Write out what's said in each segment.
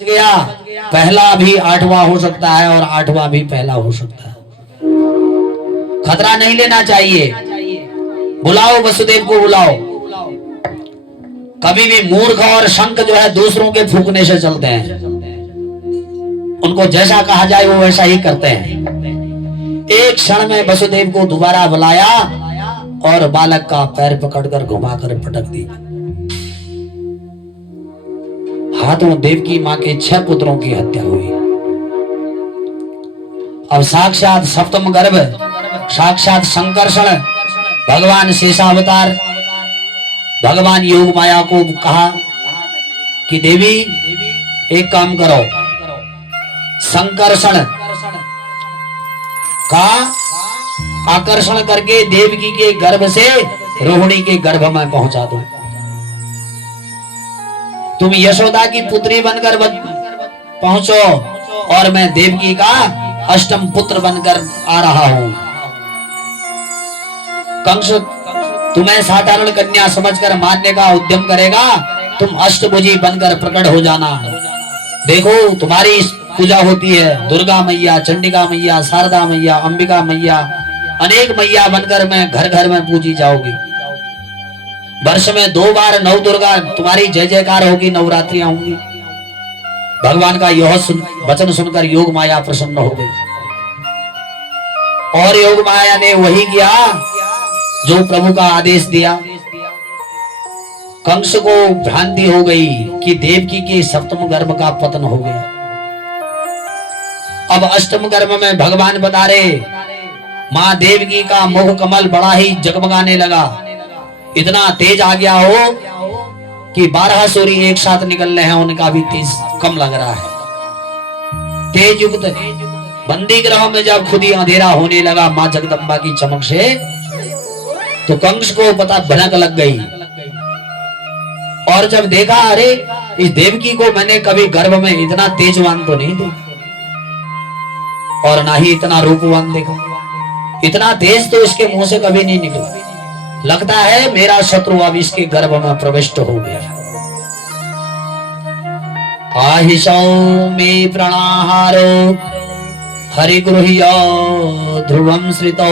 गया पहला भी आठवां हो सकता है और आठवां भी पहला हो सकता है। खतरा नहीं लेना चाहिए। बुलाओ वसुदेव को बुलाओ। कभी भी मूर्ख और शंख जो है दूसरों के फूकने से चलते हैं। उनको जैसा कहा जाए वो वैसा ही करते हैं। एक क्षण में वसुदेव को दोबारा बुलाया और बालक का पैर पकड़कर घुमाकर पटक दिया। हाथों देवकी मां के 6 पुत्रों की हत्या हुई। अब साक्षात सप्तम गर्भ, साक्षात संकर्षण, भगवान शेषावतार, भगवान योग माया को कहा कि देवी एक काम करो, संकर्षण का आकर्षण करके देवकी के गर्भ से रोहिणी के गर्भ में पहुंचा दो। तुम यशोदा की पुत्री बनकर पहुंचो और मैं देवकी का अष्टम पुत्र बनकर आ रहा हूं। कंस तुम्हें साधारण कन्या समझकर मारने का उद्यम करेगा, तुम अष्टभुजी बनकर प्रकट हो जाना। देखो तुम्हारी पूजा होती है, दुर्गा मैया, चंडिका मैया, शारदा मैया, अंबिका मैया, अनेक मैया बनकर मैं घर घर में पूजी जाओगी। वर्ष में 2 बार नव दुर्गा तुम्हारी जय जयकार होगी, नवरात्रियां होंगी। भगवान का यह वचन सुनकर योग माया प्रसन्न हो गई और योग माया ने वही किया जो प्रभु का आदेश दिया। कंस को भ्रांति हो गई कि देवकी के सप्तम गर्भ का पतन हो गया। अब अष्टम गर्भ में भगवान बता रहे, मां देवकी का मुख कमल बड़ा ही जगमगाने लगा। इतना तेज आ गया हो कि 12 सूर्य एक साथ निकल रहे हैं, उनका भी तेज कम लग रहा है। तेज युक्त बंदी ग्रह में जब खुद ही अंधेरा होने लगा मां जगदम्बा की चमक से, तो कंस को पता भनक लग गई। और जब देखा, अरे इस देवकी को मैंने कभी गर्भ में इतना तेजवान तो नहीं देखा और ना ही इतना रूपवान देखा। इतना तेज तो इसके मुंह से कभी नहीं निकला। लगता है मेरा शत्रु अब इसके गर्भ में प्रविष्ट हो गया। आहिषौ में प्रणाहारो हरिगृह्य ध्रुवम श्रितौ।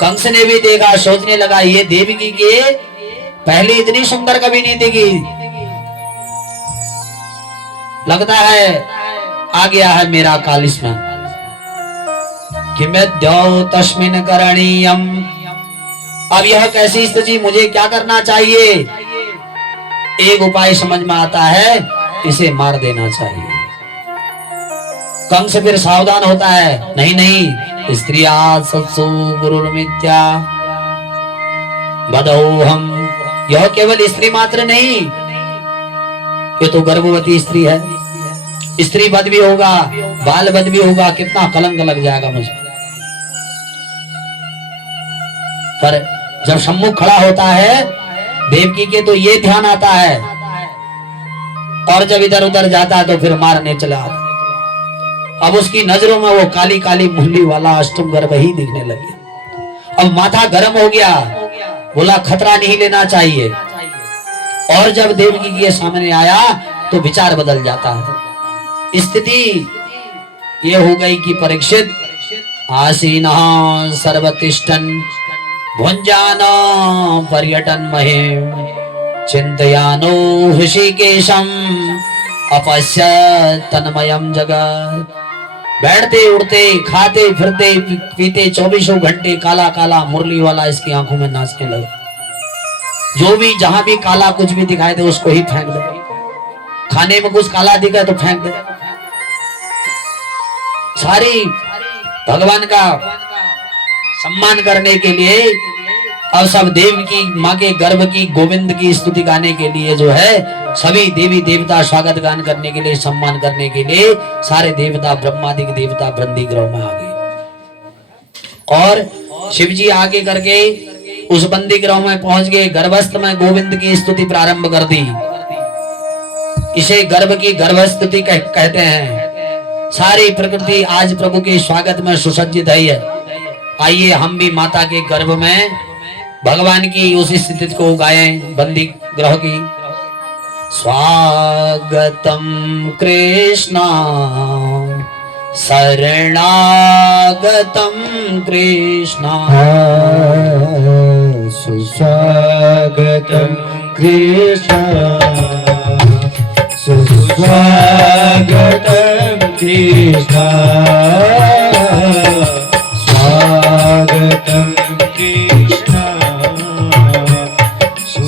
कंस ने भी देखा, सोचने लगा ये देवकी के पहले इतनी सुंदर कभी नहीं देखी। लगता है आ गया है मेरा काल इसमें। किमेद्यौ तस्मिन् करणीयम्। अब यह कैसी स्थिति, मुझे क्या करना चाहिए? एक उपाय समझ में आता है, इसे मार देना चाहिए। कंस फिर सावधान होता है, नहीं नहीं, स्त्रिया सत्सु गुरुर्मिथ्या वदोहम। यह केवल स्त्री मात्र नहीं, ये तो गर्भवती स्त्री है। स्त्री वध भी होगा, बाल वध भी होगा, कितना कलंक लग जाएगा मुझे। पर जब सम्मुख खड़ा होता है देवकी के तो ये ध्यान आता है, और जब इधर उधर जाता है तो फिर मारने चला आता। अब उसकी नजरों में वो काली काली मुरली वाला अष्टम गर्भ ही दिखने लगे। अब माथा गर्म हो गया, बोला खतरा नहीं लेना चाहिए। और जब देवकी के सामने आया तो विचार बदल जाता है। स्थिति ये हो गई कि परीक्षित आसीनः सर्वतिष्ठन् भुञ्जानो पर्यटन महिम चिंतयानो हृषिकेशम अपश्यत् तन्मयम् जगत्। बैठते उठते खाते फिरते पीते 24 घंटे काला काला मुरली वाला इसकी आंखों में नाचने लगा। जो भी जहां भी काला कुछ भी दिखाई दे उसको ही फेंक दे। खाने में कुछ काला दिखा तो फेंक दे। सारी भगवान का सम्मान करने के लिए अब सब देव की मां के गर्भ की गोविंद की स्तुति गाने के लिए जो है सभी देवी देवता स्वागत गान करने के लिए, सम्मान करने के लिए सारे देवता ब्रह्मादि के देवता बंदी ग्रह में आ गए। और शिव जी आगे करके उस बंदी ग्रह में पहुंच गए। गर्भस्थ में गोविंद की स्तुति प्रारंभ कर दी। इसे गर्भ की गर्भस्तुति कहते हैं। सारी प्रकृति आज प्रभु के स्वागत में सुसज्जित है। आइए हम भी माता के गर्भ में भगवान की उस स्थिति को गाएं, बंदी ग्रह की। स्वागतम कृष्णा शरणागतम कृष्णा सुस्वागतम कृष्णा सुस्वागतम कृष्णा स्वागतम कृष्णा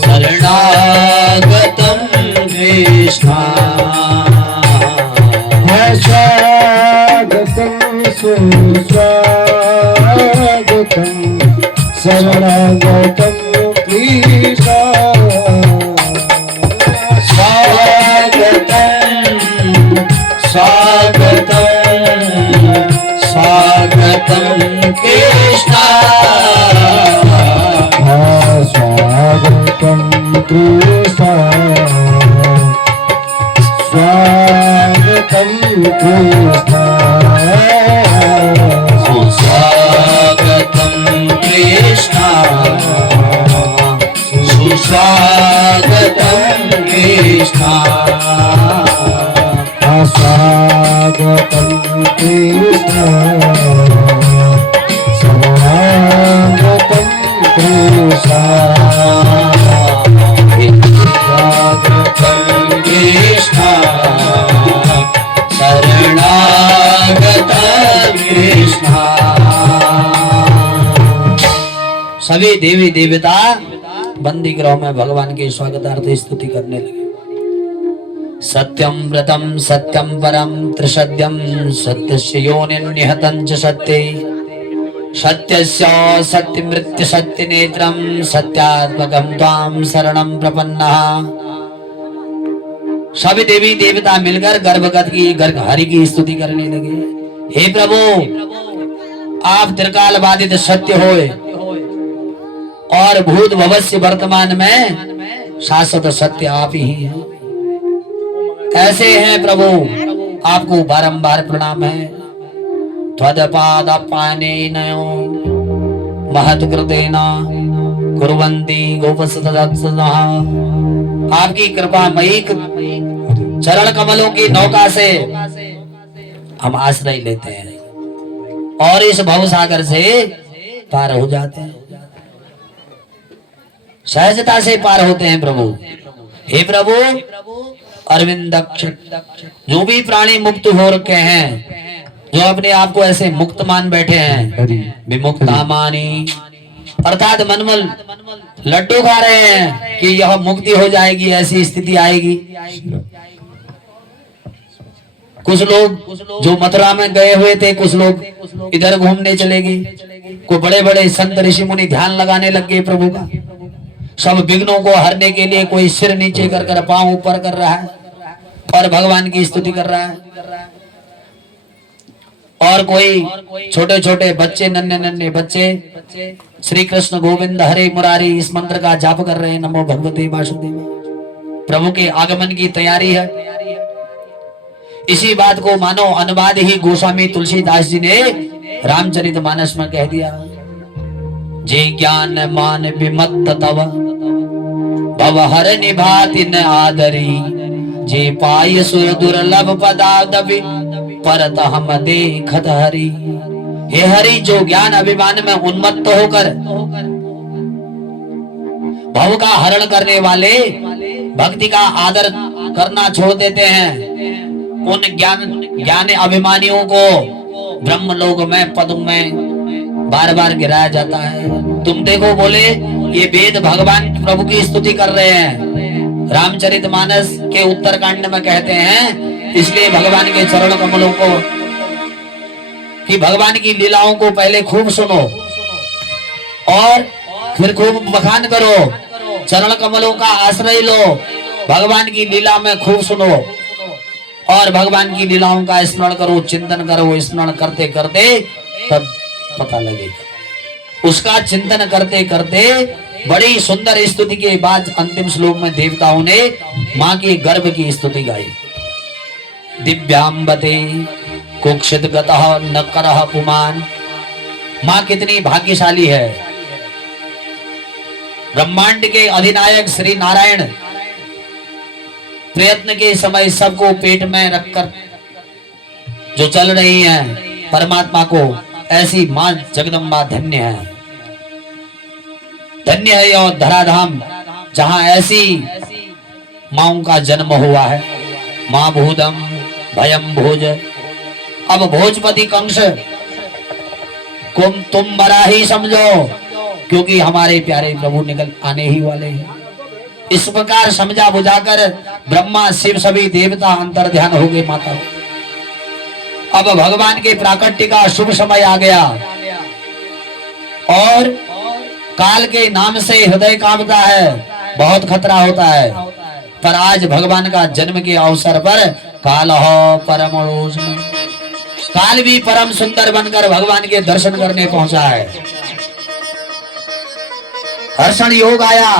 शरणागतम कृष्णा स्वागतम सुस्वागतम शरणागतम कृष्णा स्वागतम स्वागतम कृष्णा स्वागतम कृष्णा स्वागतम कृष्णा सुस्वागतम कृष्णा सुस्वागतम कृष्णा स्वागतम कृष्णा स्वागतम कृष्णा स्वागतम कृष्णा शरणागतम कृष्णा। सभी देवी देवता बंदी गृह में भगवान के स्वागतार्थ स्तुति करने लगे। सत्यम व्रतम सत्यम परम त्रिसत्यम सत्यस्य योनिर्निहतं च सत्ये सत्यस्य सत्यमृत्यु सत्य नेत्रम सत्यात्मकम त्वाम शरणं प्रपन्नः। सभी देवी देवता मिलकर गर्भगत की हरि की स्तुति करने लगे। हे प्रभु, आप त्रिकाल बाधित सत्य होए और भूत भविष्य वर्तमान में शाश्वत सत्य आप ही हैं। ऐसे हैं प्रभु, आपको बारंबार प्रणाम है। त्वदपाद पाने नयो महत कृतेना कुर्वन्ति गोपसदत्सनः। आपकी कृपा मयी चरण कमलों की नौका से हम आश्रय लेते हैं और इस भवसागर से पार हो जाते हैं, सहजता से पार होते हैं प्रभु। हे प्रभु, अरविंद जो भी प्राणी मुक्त हो रखे हैं, जो अपने आप को ऐसे मुक्त मान बैठे हैं, विमुक्त मानी अर्थात मनमल लड्डू खा रहे हैं कि यह मुक्ति हो जाएगी, ऐसी स्थिति आएगी। कुछ लोग जो मथुरा में गए हुए थे, कुछ लोग इधर घूमने चले गए, को बड़े बड़े संत ऋषि मुनि ध्यान लगाने लग गए प्रभु का। सब विघ्नों को हरने के लिए कोई सिर नीचे कर पांव ऊपर कर रहा है और भगवान की स्तुति कर रहा है, और कोई छोटे छोटे बच्चे, नन्हे नन्हे बच्चे श्री कृष्ण गोविंद हरे मुरारी इस मंत्र का जाप कर रहे हैं, नमो भगवते वासुदेव। प्रभु के आगमन की तैयारी है। इसी बात को मानो अनुवाद ही गोस्वामी तुलसीदास जी ने रामचरितमानस में कह दिया। जे ज्ञान मान विमत्त तव भव हर निभाति न आदरी, जे पाय सुर दुर्लभ पदादपि परत हम देखत हरि। हे हरि, जो ज्ञान अभिमान में उन्मत्त होकर भव का हरण करने वाले भक्ति का आदर करना छोड़ देते हैं, उन ज्ञान अभिमानियों को ब्रह्मलोक में पद में बार बार गिराया जाता है। तुम देखो, बोले ये वेद भगवान प्रभु की स्तुति कर रहे हैं, रामचरितमानस के उत्तरकांड में कहते हैं, इसलिए भगवान के चरण कमलों को कि भगवान की लीलाओं को पहले खूब सुनो और फिर खूब बखान करो, चरण कमलों का आश्रय लो, भगवान की लीला में खूब सुनो और भगवान की लीलाओं का स्मरण करो, चिंतन करो। स्मरण करते करते तब पता लगेगा। उसका चिंतन करते करते बड़ी सुंदर स्तुति के बाद अंतिम श्लोक में देवताओं ने मां के गर्भ की स्तुति गाई। दिव्यांबते कुक्षित गतः न करः पुमान। मां कितनी भाग्यशाली है। ब्रह्मांड के अधिनायक श्री नारायण प्रयत्न के समय सबको पेट में रखकर जो चल रही हैं परमात्मा को, ऐसी मां जगदम्बा धन्य है। धन्य है यह धराधाम जहां ऐसी माओं का जन्म हुआ है। मां भूदम भयम भोज। अब भोजपति कंस को तुम बड़ा ही समझो, क्योंकि हमारे प्यारे प्रभु निकल आने ही वाले हैं। इस प्रकार समझा बुझाकर ब्रह्मा शिव सभी देवता अंतर ध्यान हो गए माता। अब भगवान के प्राकट्य का शुभ समय आ गया और काल के नाम से हृदय कांपता है, बहुत खतरा होता है। पर आज भगवान का जन्म के अवसर पर काल हो परम रोशन, काल भी परम सुंदर बनकर भगवान के दर्शन करने पहुंचा है। हर्षण योग आया,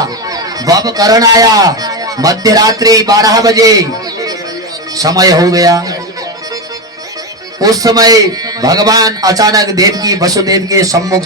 वब करण आया, मध्य रात्रि 12 बजे समय हो गया। उस समय भगवान अचानक देवकी वसुदेव के सम्मुख